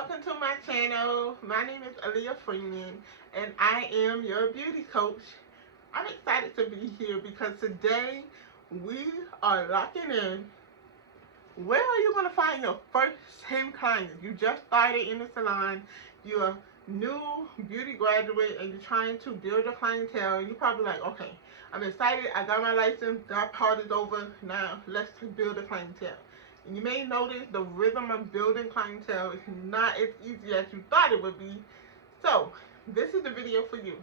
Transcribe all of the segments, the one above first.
Welcome to my channel. My name is Aaliyah Freeman and I am your beauty coach. I'm excited to be here because today we are locking in. Where are you going to find your first 10 clients? You just started in the salon, you're a new beauty graduate and you're trying to build your clientele, and you're probably like, okay, I'm excited, I got my license, that part is over, now let's build a clientele. And you may notice the rhythm of building clientele is not as easy as you thought it would be. So, this is the video for you.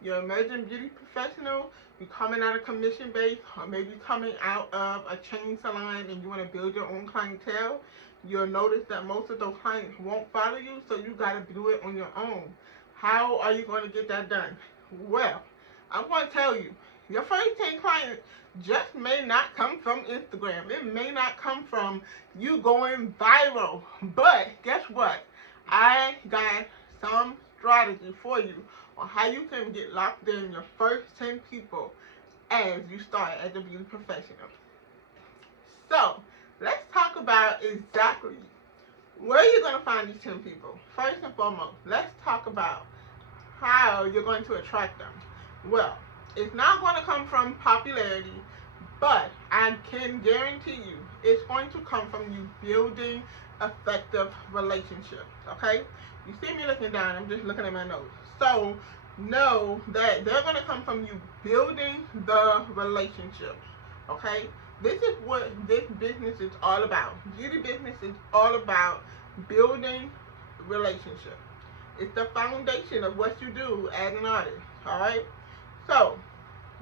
You're an emerging beauty professional, you're coming out of commission base, or maybe coming out of a chain salon and you want to build your own clientele. You'll notice that most of those clients won't follow you, so you got to do it on your own. How are you going to get that done? Well, I'm going to tell you, your first 10 clients just may not come from Instagram. It may not come from you going viral. But guess what? I got some strategy for you on how you can get locked in your first 10 people as you start as a beauty professional. So, let's talk about exactly where you're going to find these 10 people. First and foremost, let's talk about how you're going to attract them. Well, it's not going to come from popularity, but I can guarantee you it's going to come from you building effective relationships, okay? You see me looking down, I'm just looking at my notes. So, know that they're going to come from you building the relationships, okay? This is what this business is all about. Beauty business is all about building relationships. It's the foundation of what you do as an artist, alright? So,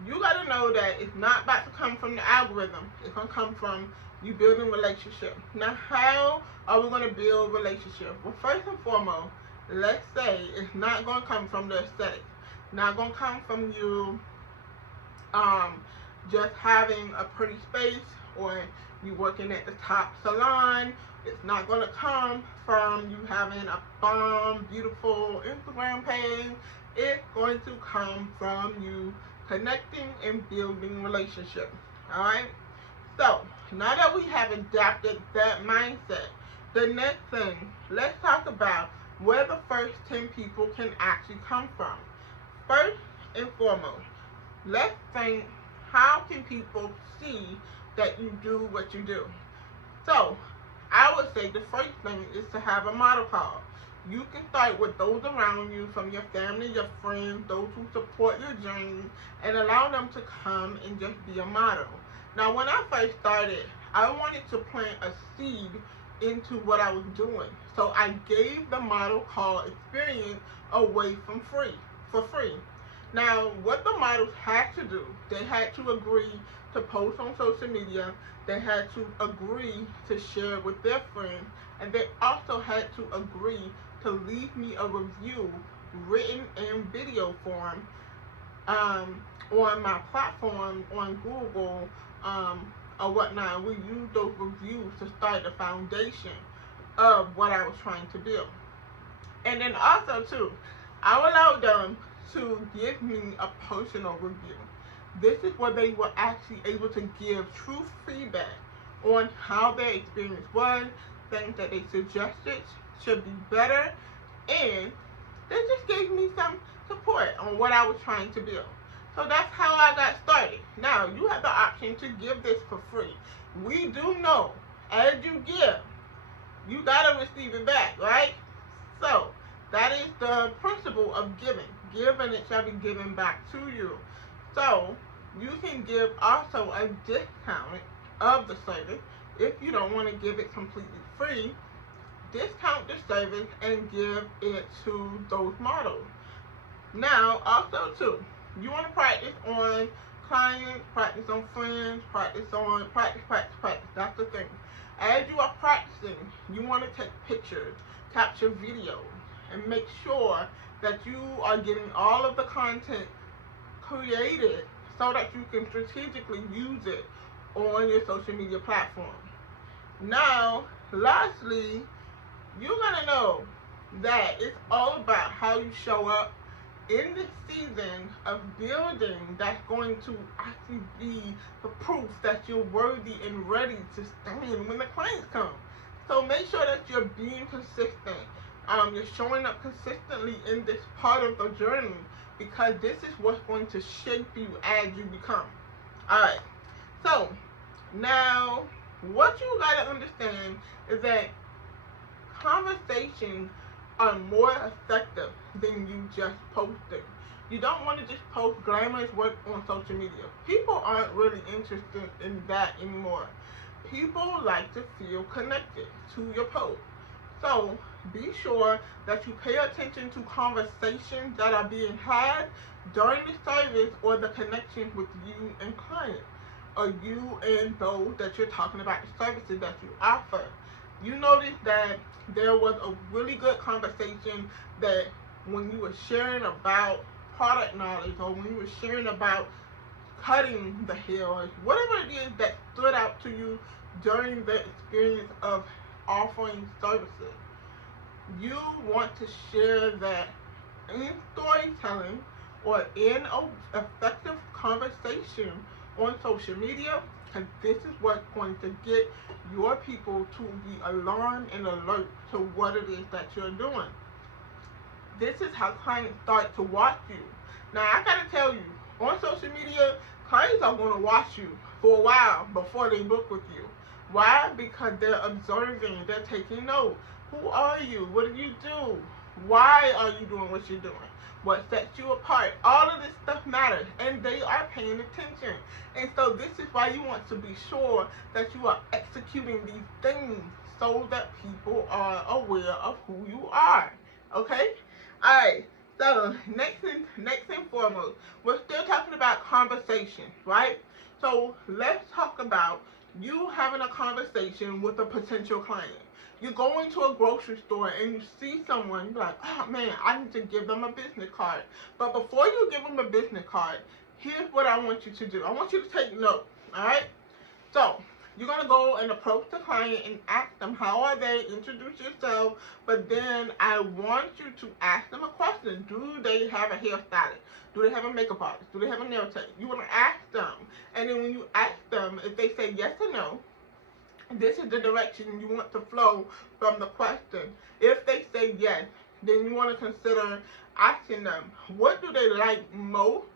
you got to know that it's not about to come from the algorithm. It's going to come from you building relationships. Now, how are we going to build relationships? Well, first and foremost, let's say it's not going to come from the aesthetic. Not going to come from you just having a pretty space or you working at the top salon. It's not going to come from you having a bomb, beautiful Instagram page. It's going to come from you connecting and building relationships. Alright? So, now that we have adapted that mindset, the next thing, let's talk about where the first 10 people can actually come from. First and foremost, let's think, how can people see that you do what you do? So, I would say the first thing is to have a model card. You can start with those around you, from your family, your friends, those who support your journey, and allow them to come and just be a model. Now, when I first started, I wanted to plant a seed into what I was doing. So I gave the model call experience away for free. Now, what the models had to do, they had to agree to post on social media, they had to agree to share with their friends, and they also had to agree to leave me a review, written in video form, on my platform, on Google, or whatnot. We used those reviews to start the foundation of what I was trying to build. And then also too, I allowed them to give me a personal review. This is where they were actually able to give true feedback on how their experience was, things that they suggested should be better, and they just gave me some support on what I was trying to build. So that's how I got started. Now, you have the option to give this for free. We do know, as you give, you gotta receive it back, right? So, that is the principle of giving. Give and it shall be given back to you. So, you can give also a discount of the service. If you don't want to give it completely free, discount the service and give it to those models. Now, also too, you want to practice on clients, practice on friends, practice. That's the thing. As you are practicing, you want to take pictures, capture videos, and make sure that you are getting all of the content created so that you can strategically use it on your social media platform. Now, lastly, you're going to know that it's all about how you show up in the season of building that's going to actually be the proof that you're worthy and ready to stand when the clients come. So make sure that you're being consistent. You're showing up consistently in this part of the journey because this is what's going to shape you as you become. Alright, so now what you gotta understand is that conversations are more effective than you just posting. You don't want to just post glamorous work on social media. People aren't really interested in that anymore. People like to feel connected to your post. So be sure that you pay attention to conversations that are being had during the service or the connection with you and clients, or you and those that you're talking about the services that you offer. You notice that there was a really good conversation that when you were sharing about product knowledge, or when you were sharing about cutting the hair, or whatever it is that stood out to you during the experience of offering services. You want to share that in storytelling or in an effective conversation on social media, because this is what's going to get your people to be alarmed and alert to what it is that you're doing. This is how clients start to watch you. Now, I gotta tell you, on social media, clients are going to watch you for a while before they book with you. Why? Because they're observing, they're taking note. Who are you? What do you do? Why are you doing what you're doing? What sets you apart? All of this stuff matters, and they are paying attention. And so this is why you want to be sure that you are executing these things so that people are aware of who you are. Okay? Alright, so next and foremost, we're still talking about conversation, right? So let's talk about you having a conversation with a potential client. You go into a grocery store and you see someone, you're like, oh man, I need to give them a business card. But before you give them a business card, here's what I want you to do. I want you to take note, all right? So you're going to go and approach the client and ask them, how are they? Introduce yourself. But then I want you to ask them a question. Do they have a hairstylist? Do they have a makeup artist? Do they have a nail tech? You want to ask them. And then when you ask them, if they say yes or no, this is the direction you want to flow from the question. If they say yes, then you want to consider asking them, what do they like most,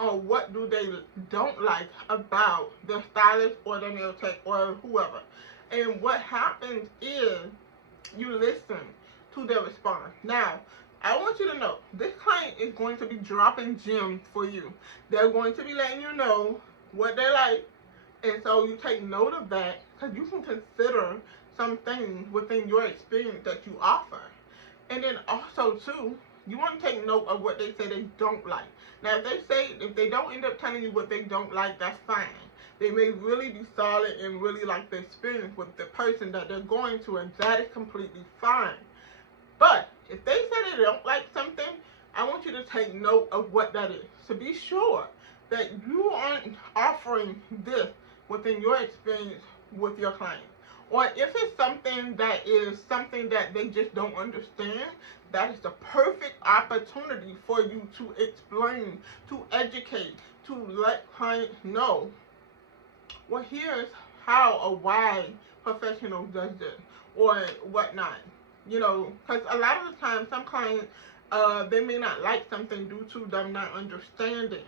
or what do they don't like about their stylist or their nail tech or whoever. And what happens is you listen to their response. Now, I want you to know, this client is going to be dropping gems for you. They're going to be letting you know what they like. And so you take note of that, because you can consider some things within your experience that you offer. And then also, too, you want to take note of what they say they don't like. Now, if they don't end up telling you what they don't like, that's fine. They may really be solid and really like the experience with the person that they're going to, and that is completely fine. But if they say they don't like something, I want you to take note of what that is. So be sure that you aren't offering this within your experience with your client. Or if it's something that they just don't understand, that is the perfect opportunity for you to explain, to educate, to let clients know, well, here's how a why professional does this, or whatnot. You know, because a lot of the time, some clients, they may not like something due to them not understanding.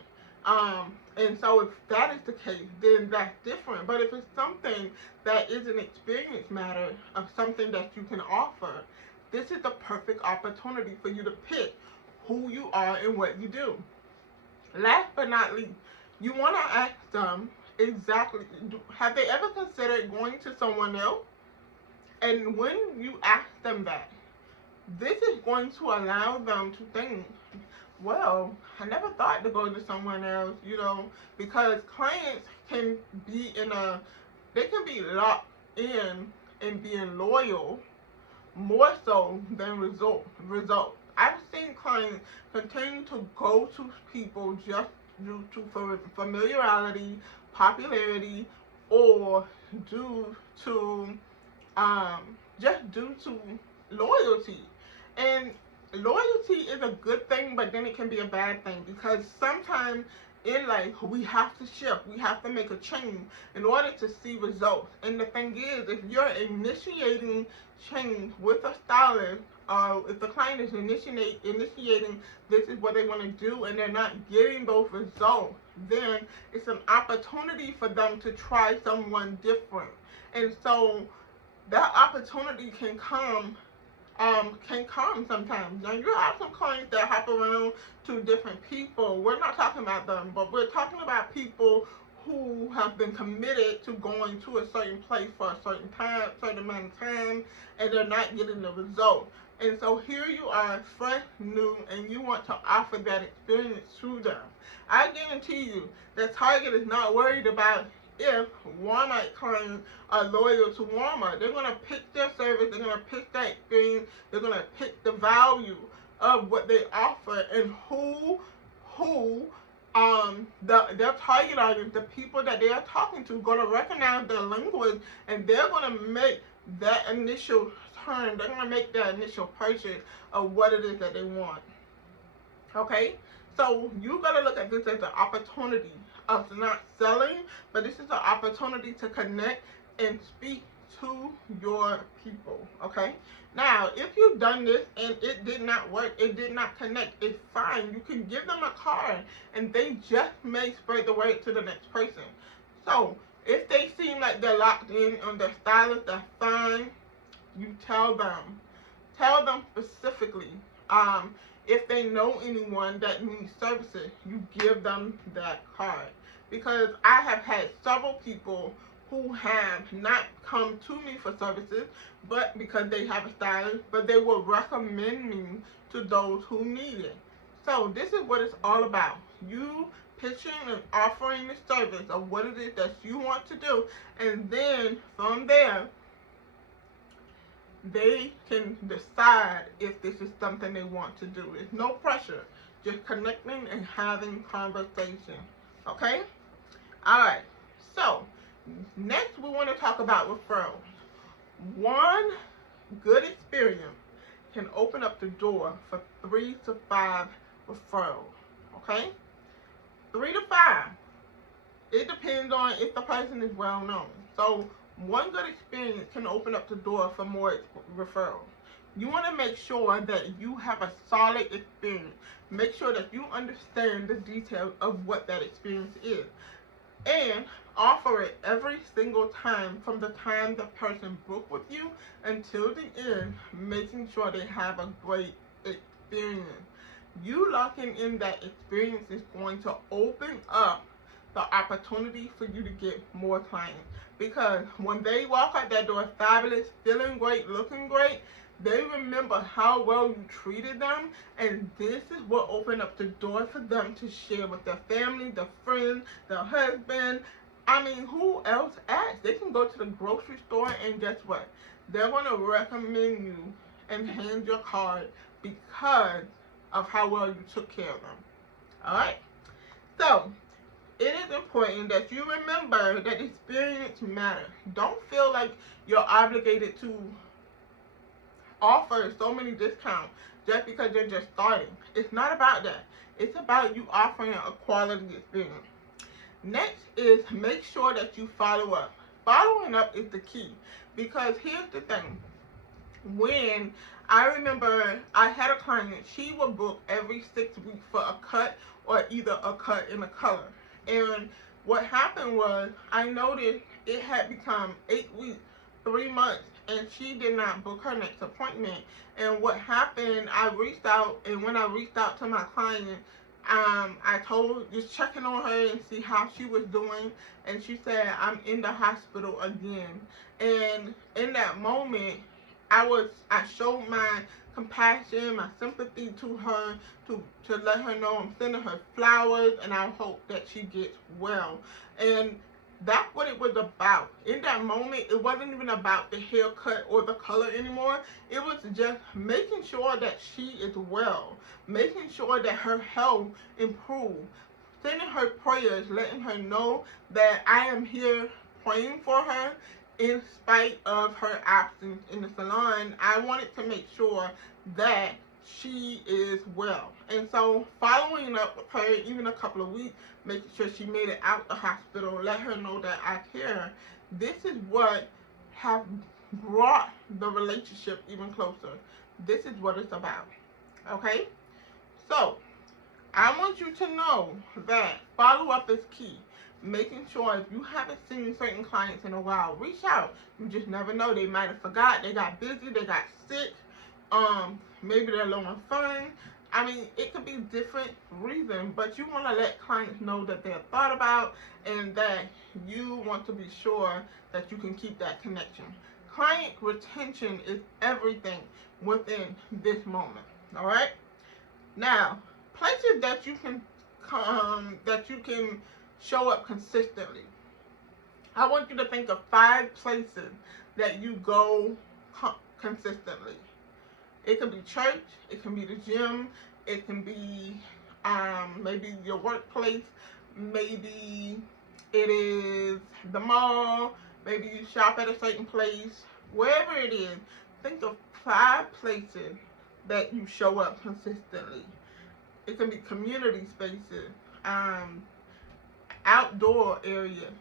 And so if that is the case, then that's different. But if it's something that is an experience matter of something that you can offer, this is the perfect opportunity for you to pick who you are and what you do. Last but not least, you want to ask them exactly, have they ever considered going to someone else? And when you ask them that, this is going to allow them to think, well, I never thought to go to someone else, you know, because clients can be they can be locked in being loyal more so than result. I've seen clients continue to go to people just due to familiarity, popularity, or due to loyalty. And loyalty is a good thing, but then it can be a bad thing, because sometimes in life, we have to shift. We have to make a change in order to see results. And the thing is, if you're initiating change with a stylist, if the client is initiating this is what they want to do and they're not getting those results, then it's an opportunity for them to try someone different. And so that opportunity can come sometimes. Now, you have some clients that hop around to different people. We're not talking about them, but we're talking about people who have been committed to going to a certain place for a certain amount of time, and they're not getting the result. And so here you are, fresh, new, and you want to offer that experience to them. I guarantee you that Target is not worried about if Walmart clients are loyal to Walmart. They're going to pick their service, they're going to pick that experience, they're going to pick the value of what they offer, and their target audience, the people that they are talking to, going to recognize their language, and they're going to make that initial turn, they're going to make that initial purchase of what it is that they want. Okay? So you got to look at this as an opportunity of not selling, but this is an opportunity to connect and speak to your people. Okay? Now, if you've done this and it did not work, it did not connect, it's fine. You can give them a card and they just may spread the word to the next person. So, if they seem like they're locked in on their stylist, that's fine. You tell them. Tell them specifically. If they know anyone that needs services, you give them that card. Because I have had several people who have not come to me for services, but because they have a stylist, but they will recommend me to those who need it. So this is what it's all about. You pitching and offering the service of what it is that you want to do, and then from there, they can decide if this is something they want to do. It's no pressure, just connecting and having conversation. Okay? Alright, so next we want to talk about referrals. One good experience can open up the door for 3 to 5 referrals. Okay? 3 to 5. It depends on if the person is well known. So one good experience can open up the door for more referrals. You want to make sure that you have a solid experience. Make sure that you understand the details of what that experience is. And offer it every single time from the time the person booked with you until the end, making sure they have a great experience. You locking in that experience is going to open up the opportunity for you to get more clients. Because when they walk out that door fabulous, feeling great, looking great, they remember how well you treated them, and this is what opened up the door for them to share with their family, their friends, their husband. I mean, who else asks? They can go to the grocery store and guess what? They're going to recommend you and hand your card because of how well you took care of them. Alright? So, it is important that you remember that experience matters. Don't feel like you're obligated to offer so many discounts just because you're just starting. It's not about that. It's about you offering a quality experience. Next is make sure that you follow up. Following up is the key, because here's the thing. When I remember I had a client, she would book every 6 weeks for a cut or either a cut in a color. And what happened was I noticed it had become 8 weeks, 3 months, and she did not book her next appointment. And what happened, I reached out, and when I reached out to my client, I told, just checking on her and see how she was doing, and she said, I'm in the hospital again. And in that moment, I showed my compassion, my sympathy to her, to let her know I'm sending her flowers, and I hope that she gets well. And that's what it was about. In that moment, it wasn't even about the haircut or the color anymore. It was just making sure that she is well, making sure that her health improved, sending her prayers, letting her know that I am here praying for her in spite of her absence in the salon. I wanted to make sure that she is well. And so following up with her even a couple of weeks, making sure she made it out the hospital, let her know that I care. This is what have brought the relationship even closer. This is what it's about. Okay? So, I want you to know that follow-up is key. Making sure if you haven't seen certain clients in a while, reach out. You just never know. They might have forgot. They got busy. They got sick. Maybe they're low on funds. I mean, it could be different reasons, but you want to let clients know that they're thought about and that you want to be sure that you can keep that connection. Client retention is everything within this moment. All right. Now, places that you can show up consistently. I want you to think of 5 places that you go consistently. It can be church, it can be the gym, it can be maybe your workplace, maybe it is the mall, maybe you shop at a certain place, wherever it is. Think of 5 places that you show up consistently. It can be community spaces, outdoor areas.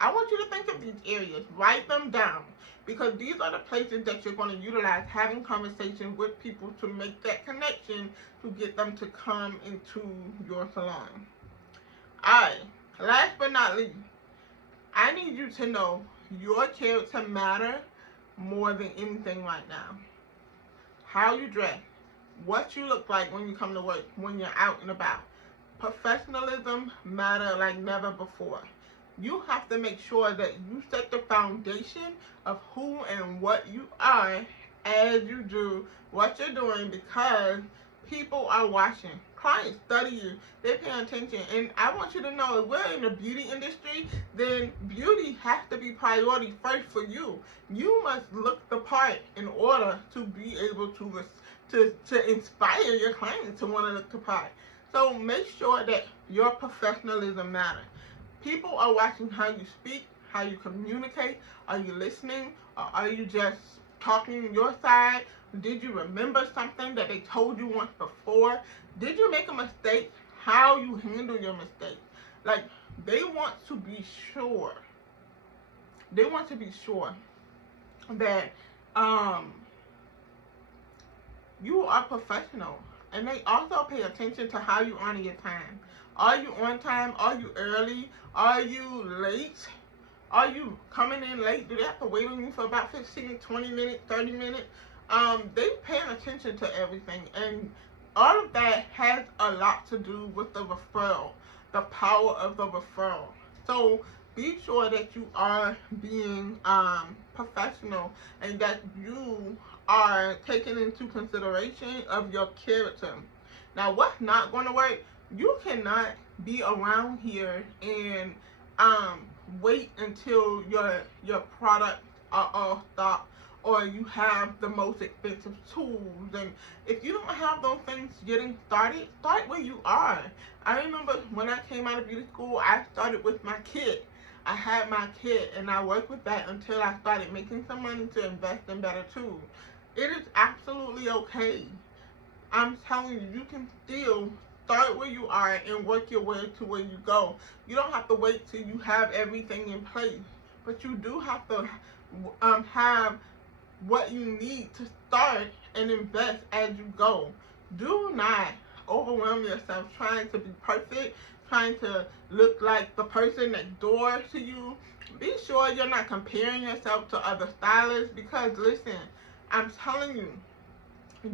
I want you to think of these areas, write them down, because these are the places that you're going to utilize having conversations with people to make that connection to get them to come into your salon. Alright, last but not least, I need you to know your character matters more than anything right now. How you dress, what you look like when you come to work, when you're out and about. Professionalism matters like never before. You have to make sure that you set the foundation of who and what you are as you do what you're doing, because people are watching. Clients study you. They're paying attention. And I want you to know, if we're in the beauty industry, then beauty has to be priority first for you. You must look the part in order to be able to inspire your clients to want to look the part. So make sure that your professionalism matters. People are watching how you speak, how you communicate. Are you listening, or are you just talking your side? Did you remember something that they told you once before? Did you make a mistake? How you handle your mistake? Like, they want to be sure. They want to be sure that you are professional. And they also pay attention to how you honor your time. Are you on time? Are you early? Are you late? Are you coming in late? Do they have to wait on you for about 15, 20 minutes, 30 minutes? They paying attention to everything. And all of that has a lot to do with the referral, the power of the referral. So be sure that you are being professional and that you are taking into consideration of your character. Now, what's not going to work? You cannot be around here and wait until your products are all stocked, or you have the most expensive tools. And if you don't have those things getting started, start where you are. I remember when I came out of beauty school, I started with my kit. I had my kit and I worked with that until I started making some money to invest in better tools. It is absolutely okay. I'm telling you, you can still start where you are and work your way to where you go. You don't have to wait till you have everything in place, but you do have to have what you need to start and invest as you go. Do not overwhelm yourself trying to be perfect, trying to look like the person next door to you. Be sure you're not comparing yourself to other stylists, because listen, I'm telling you,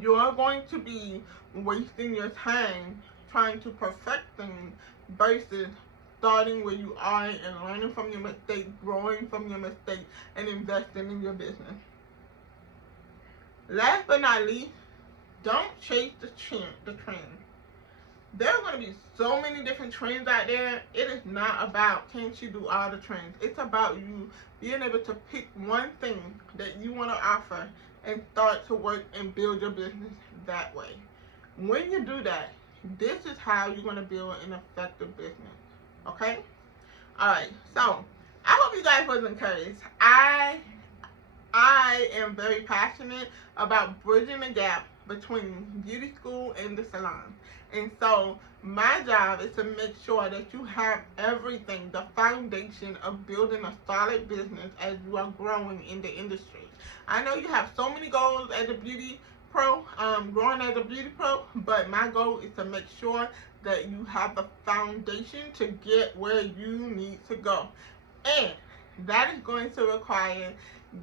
you're going to be wasting your time trying to perfect things versus starting where you are and learning from your mistakes, growing from your mistakes, and investing in your business. Last but not least, don't chase the trend. There are going to be so many different trends out there. It is not about can she do all the trends. It's about you being able to pick one thing that you want to offer and start to work and build your business that way. When you do that, this is how you're going to build an effective business. Okay? Alright, so I hope you guys was encouraged. I I am very passionate about bridging the gap between beauty school and the salon. And so my job is to make sure that you have everything, the foundation of building a solid business as you are growing in the industry. I know you have so many goals as a beauty pro, growing as a beauty pro, but my goal is to make sure that you have the foundation to get where you need to go. And that is going to require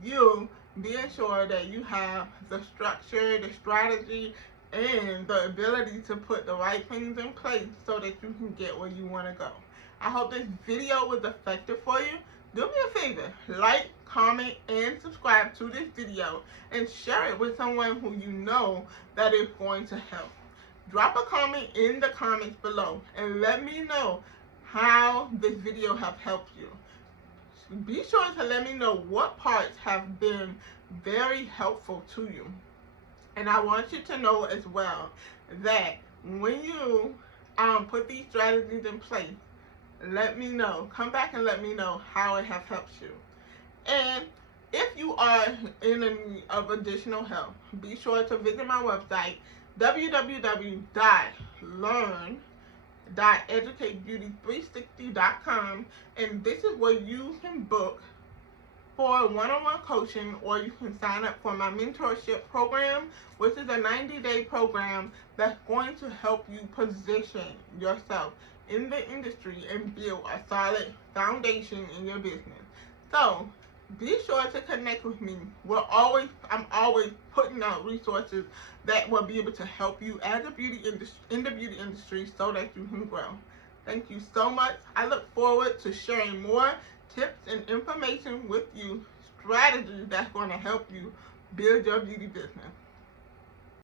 you being sure that you have the structure, the strategy, and the ability to put the right things in place so that you can get where you want to go. I hope this video was effective for you. Do me a favor, like, comment, and subscribe to this video, and share it with someone who you know that is going to help. Drop a comment in the comments below and let me know how this video have helped you. Be sure to let me know what parts have been very helpful to you. And I want you to know as well that when you put these strategies in place, let me know. Come back and let me know how it has helped you. And if you are in need of additional help, be sure to visit my website, www.learn.educatebeauty360.com, and this is where you can book for one-on-one coaching, or you can sign up for my mentorship program, which is a 90-day program that's going to help you position yourself in the industry and build a solid foundation in your business. So be sure to connect with me. I'm always putting out resources that will be able to help you as a in the beauty industry so that you can grow. Thank you so much. I look forward to sharing more tips and information with you, strategies that's going to help you build your beauty business.